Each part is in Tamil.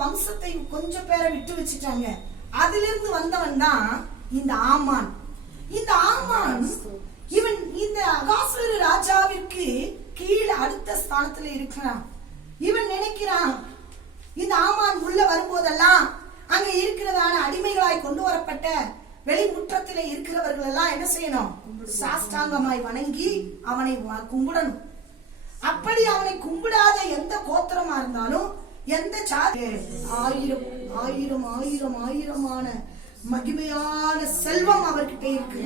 வம்சத்தை கொஞ்சம் பேரை விட்டு வச்சுட்டாங்க. அதிலிருந்து வந்தவன் தான் இந்த ஆமான். இந்த ஆமான் இவன் இந்த அகாசுவேரு ராஜாவிற்கு கீழே அடுத்த ஸ்தானத்துல இருக்கிறான். இவன் நினைக்கிறான் இந்த ஆமான் உள்ள வரும்போதெல்லாம் அங்க இருக்கிறதான அடிமைகளாய் கொண்டு வரப்பட்ட வெளிமுற்றத்திலே இருக்கிறவர்கள் எல்லாம் என்ன செய்யணும்? சாஷ்டாங்கமாய் வணங்கி அவனை கும்பிடணும். அப்படி அவனை கும்பிடாத எந்த கோத்திரமா இருந்தாலும், எந்த ஆயிரம் ஆயிரம் ஆயிரம் ஆயிரமான மகிமையான செல்வம் அவர்கிட்ட இருக்கு.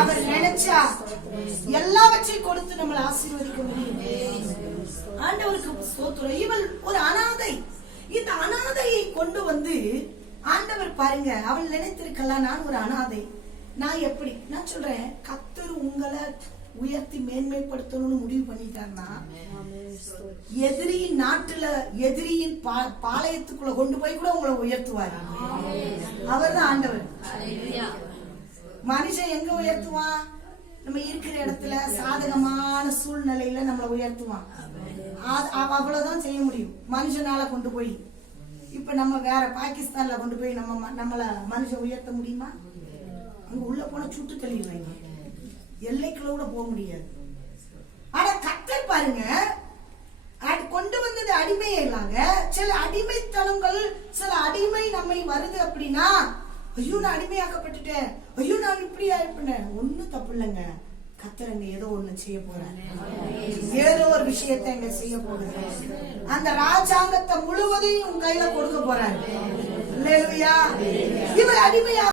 அவர் நினைச்சா எல்லாவற்றையும் கொடுத்து நம்மளை ஆசீர்வதிக்க முடியும். ஆண்டவருக்கு ஸ்தோத்திரம். இவள் ஒரு அனாதை. இந்த அனாதையை கொண்டு வந்து ஆண்டவர் பாருங்க, அவள் நினைத்திருக்கலாம் நான் ஒரு அனாதை, நான் எப்படி, நான் சொல்றேன், கர்த்தர் உங்களை உயர்த்தி மேன்மைப்படுத்தணும்னு முடிவு பண்ணிட்டாருன்னா, எதிரியின் நாட்டுல எதிரியின் பாளையத்துக்குள்ள கொண்டு போய் கூட உங்களை உயர்த்துவார். அவர் தான் ஆண்டவர். மனுஷன் எங்க உயர்த்துவான்? நம்ம இருக்கிற இடத்துல சாதகமான சூழ்நிலையில நம்மளை உயர்த்துவான். அவ்வளவுதான் செய்ய முடியும் மனுஷனால. கொண்டு போய் இப்ப நம்ம வேற பாகிஸ்தான்ல கொண்டு போய் நம்மள மனுஷன் உயர்த்த முடியுமா? அங்க உள்ள போன சுட்டு தள்ளிடுவாங்க, எல்லைக்குள்ள கூட போக முடியாது. ஆனா கர்த்தர் பாருங்க, கொண்டு வந்தது அடிமையே இல்லாங்க. சில அடிமைத்தனங்கள், சில அடிமை நம்மை வருது அப்படின்னா, ஐயோ நான் அடிமையாக்கப்பட்டுட்டேன், ஐயோ நான் இப்படி ஆயிப்பேன். ஒண்ணும் தப்பு இல்லைங்க. கர்த்தர் அங்க ஏதோ ஒண்ணு செய்ய போறாரு, ஏதோ ஒரு விஷயத்தை அங்க செய்ய போறாரு. அந்த ராஜாங்கத்தை முழுவதையும் உங்க கையில கொடுக்க போறாரு. இவர் அடிமையா